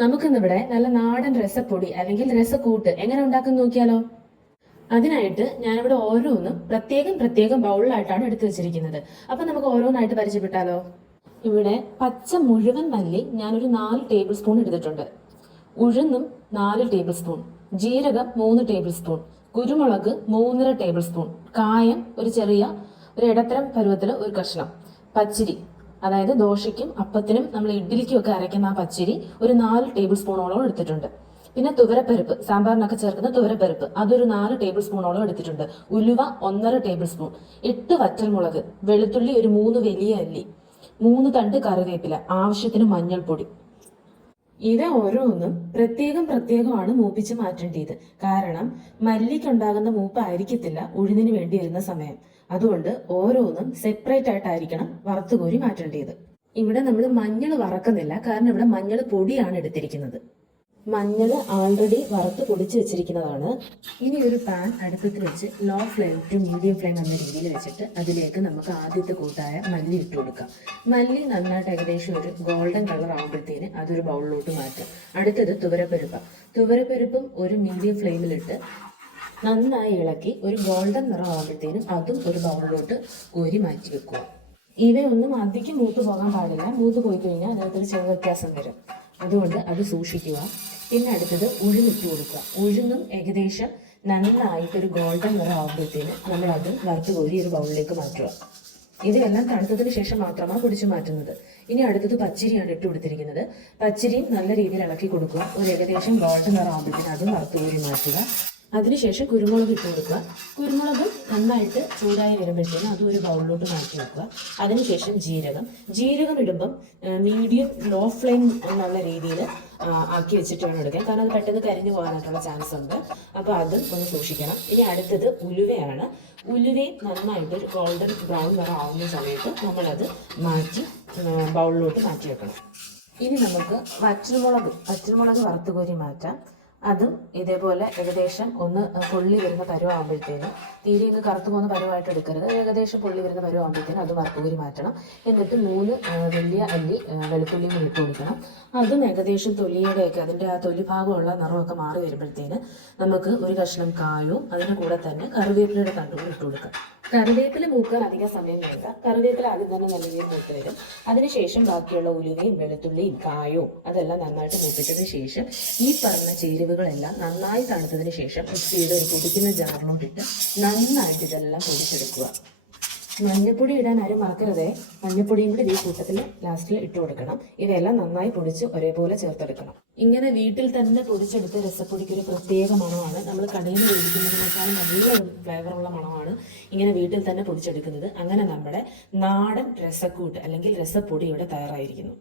നമുക്കിന്നിവിടെ നല്ല നാടൻ രസപ്പൊടി അല്ലെങ്കിൽ രസക്കൂട്ട് എങ്ങനെ ഉണ്ടാക്കുന്ന നോക്കിയാലോ. അതിനായിട്ട് ഞാനിവിടെ ഓരോന്നും പ്രത്യേകം ബൗളിലായിട്ടാണ് എടുത്തു വെച്ചിരിക്കുന്നത്. അപ്പൊ നമുക്ക് ഓരോന്നായിട്ട് പരിചയപ്പെട്ടാലോ. ഇവിടെ പച്ച മുഴുവൻ മല്ലി ഞാനൊരു 4 ടേബിൾ സ്പൂൺ എടുത്തിട്ടുണ്ട്. ഉഴുന്നും 4 ടേബിൾ സ്പൂൺ, ജീരകം 3 ടേബിൾ സ്പൂൺ, കുരുമുളക് 3.5 ടേബിൾ സ്പൂൺ, കായം ഒരു ഇടത്തരം പരുവത്തിൽ ഒരു കഷ്ണം, പച്ചരി അതായത് ദോശയ്ക്കും അപ്പത്തിനും നമ്മൾ ഇഡ്ഡലിക്കും ഒക്കെ അരയ്ക്കുന്ന ആ പച്ചരി ഒരു 4 ടേബിൾ സ്പൂണോളം എടുത്തിട്ടുണ്ട്. പിന്നെ തുവരപ്പരിപ്പ്, സാമ്പാറിനൊക്കെ ചേർക്കുന്ന തുവരപ്പരിപ്പ് അതൊരു 4 ടേബിൾ സ്പൂണോളം എടുത്തിട്ടുണ്ട്. ഉലുവ 1.5 ടേബിൾ സ്പൂൺ, 8 വറ്റൽമുളക്, വെളുത്തുള്ളി ഒരു 3 വലിയ അല്ലി, 3 തണ്ട് കറിവേപ്പില, ആവശ്യത്തിന് മഞ്ഞൾപ്പൊടി. ഇവ ഓരോന്നും പ്രത്യേകമാണ് മൂപ്പിച്ച് മാറ്റേണ്ടത്. കാരണം മല്ലിക്കുണ്ടാകുന്ന മൂപ്പ് ആയിരിക്കത്തില്ല ഉഴുന്നിന് വേണ്ടി വരുന്ന സമയം. അതുകൊണ്ട് ഓരോന്നും സെപ്പറേറ്റ് ആയിട്ടായിരിക്കണം വറുത്തുകോരി മാറ്റേണ്ടത്. ഇവിടെ നമ്മൾ മഞ്ഞൾ വറക്കുന്നില്ല, കാരണം ഇവിടെ മഞ്ഞൾ പൊടിയാണ് എടുത്തിരിക്കുന്നത്. മഞ്ഞൾ ആൾറെഡി വറുത്ത് പൊടിച്ച് വെച്ചിരിക്കുന്നതാണ്. ഇനി ഒരു പാൻ അടുപ്പത്തിൽ വെച്ച് low flame to medium flame എന്ന രീതിയിൽ വെച്ചിട്ട് അതിലേക്ക് നമുക്ക് ആദ്യത്തെ കൂട്ടായ മല്ലി ഇട്ട് കൊടുക്കാം. മല്ലി നന്നായിട്ട് ഏകദേശം ഒരു ഗോൾഡൻ കളർ ആകുമ്പോഴത്തേന് അതൊരു ബൗളിലോട്ട് മാറ്റാം. അടുത്തത് തുവരപ്പരിപ്പും ഒരു മീഡിയം ഫ്ലെയിമിലിട്ട് നന്നായി ഇളക്കി ഒരു ഗോൾഡൻ നിറം ആകുമ്പോഴത്തേനും അതും ഒരു ബൗളിലോട്ട് കോരി മാറ്റി വെക്കുക. ഇവയൊന്നും അധികം മൂത്ത് പോകാൻ പാടില്ല. മൂത്ത് പോയി കഴിഞ്ഞാൽ അതിനകത്തൊരു ചെറിയ വ്യത്യാസം വരും. അതുകൊണ്ട് അത് സൂക്ഷിക്കുക. പിന്നെ അടുത്തത് ഉഴുന്നിട്ട് കൊടുക്കുക. ഉഴുന്നും ഏകദേശം നന്നായിട്ടൊരു ഗോൾഡൻ നിറം ആകുമ്പോഴത്തേനും നമ്മൾ അത് വറുത്ത് കോരി ഒരു ബൗളിലേക്ക് മാറ്റുക. ഇവയെല്ലാം തണുത്തതിന് ശേഷം മാത്രമാണ് പൊടിച്ചു മാറ്റുന്നത്. ഇനി അടുത്തത് പച്ചരിയാണ് ഇട്ട് കൊടുത്തിരിക്കുന്നത്. പച്ചരിയും നല്ല രീതിയിൽ ഇളക്കി കൊടുക്കുക. ഒരു ഏകദേശം ഗോൾഡൻ നിറം ആകുമ്പോഴത്തേനും അതും വറുത്ത് കോരി മാറ്റുക. അതിനുശേഷം കുരുമുളക് ഇട്ട് കൊടുക്കുക. കുരുമുളക് നന്നായിട്ട് ചൂടായി വരുമ്പോഴത്തേനും അതും ഒരു ബൗളിലോട്ട് മാറ്റി വെക്കുക. അതിനുശേഷം ജീരകം ഇടുമ്പം മീഡിയം ലോ ഫ്ലെയിം എന്നുള്ള രീതിയിൽ ആക്കി വെച്ചിട്ട് വേണം എടുക്കാൻ. കാരണം അത് പെട്ടെന്ന് കരിഞ്ഞു പോകാനായിട്ടുള്ള ചാൻസ് ഉണ്ട്. അപ്പോൾ അതും ഒന്ന് സൂക്ഷിക്കണം. ഇനി അടുത്തത് ഉലുവയാണ്. ഉലുവയും നന്നായിട്ട് ഒരു ഗോൾഡൻ ബ്രൗൺ നിറം ആവുന്ന സമയത്ത് നമ്മളത് മാറ്റി ബൗളിലോട്ട് മാറ്റി വെക്കണം. ഇനി നമുക്ക് വറ്റൽമുളക് വറുത്ത് കോരി മാറ്റാം. അതും ഇതേപോലെ ഏകദേശം ഒന്ന് പൊള്ളി വരുന്ന പരുവാകുമ്പോഴത്തേനും, തീരെ ഇങ്ങ് കറുത്തു പോകുന്ന പരുവായിട്ട് എടുക്കരുത്, ഏകദേശം പൊള്ളി വരുന്ന പരുവാകുമ്പോഴത്തേനും അത് വറുത്തുകോരി മാറ്റണം. എന്നിട്ട് 3 വലിയ അല്ലി വെളുത്തുള്ളിയും കൂടി ഇട്ട് കൊടുക്കണം. അതും ഏകദേശം തൊലിയുടെയൊക്കെ അതിൻ്റെ ആ തൊലി ഭാഗമുള്ള നിറമൊക്കെ മാറി വരുമ്പോഴത്തേന് നമുക്ക് ഒരു കഷ്ണം കായവും അതിൻ്റെ കൂടെ തന്നെ കറിവേപ്പിലയുടെ തണ്ടും ഇട്ട് കൊടുക്കാം. കറിവേപ്പില മൂക്കാൻ അധികം സമയം വേണ്ട. കറിവേപ്പില ആദ്യം തന്നെ നല്ല രീതിയിൽ മൂത്ത് വരും. അതിനുശേഷം ബാക്കിയുള്ള ഉലുവയും വെളുത്തുള്ളിയും കായവും അതെല്ലാം നന്നായിട്ട് മൂപ്പിച്ചതിന് ശേഷം ഈ പറഞ്ഞ ചേരുവകളെല്ലാം നന്നായി തണുത്തതിന് ശേഷം മിക്സിയുടെ ഒരു പൊടിക്കുന്ന ജാറിലോട്ടിട്ട് നന്നായിട്ട് ഇതെല്ലാം പൊടിച്ചെടുക്കുക. മഞ്ഞപ്പൊടി ഇടാൻ ആരും മറക്കരുതേ. മഞ്ഞപ്പൊടിയും കൂടി ഈ കൂട്ടത്തിൽ ലാസ്റ്റിൽ ഇട്ട് കൊടുക്കണം. ഇവയെല്ലാം നന്നായി പൊടിച്ച് ഒരേപോലെ ചേർത്തെടുക്കണം. ഇങ്ങനെ വീട്ടിൽ തന്നെ പൊടിച്ചെടുത്ത രസപ്പൊടിക്ക് ഒരു പ്രത്യേക മണമാണ്. നമ്മൾ കടയിൽ നിന്ന് മേടിക്കുന്നതിനേക്കാൾ നല്ല ഫ്ലേവറുള്ള മണമാണ് ഇങ്ങനെ വീട്ടിൽ തന്നെ പൊടിച്ചെടുക്കുന്നത്. അങ്ങനെ നമ്മുടെ നാടൻ രസക്കൂട്ട് അല്ലെങ്കിൽ രസപ്പൊടി ഇവിടെ തയ്യാറായിരിക്കുന്നു.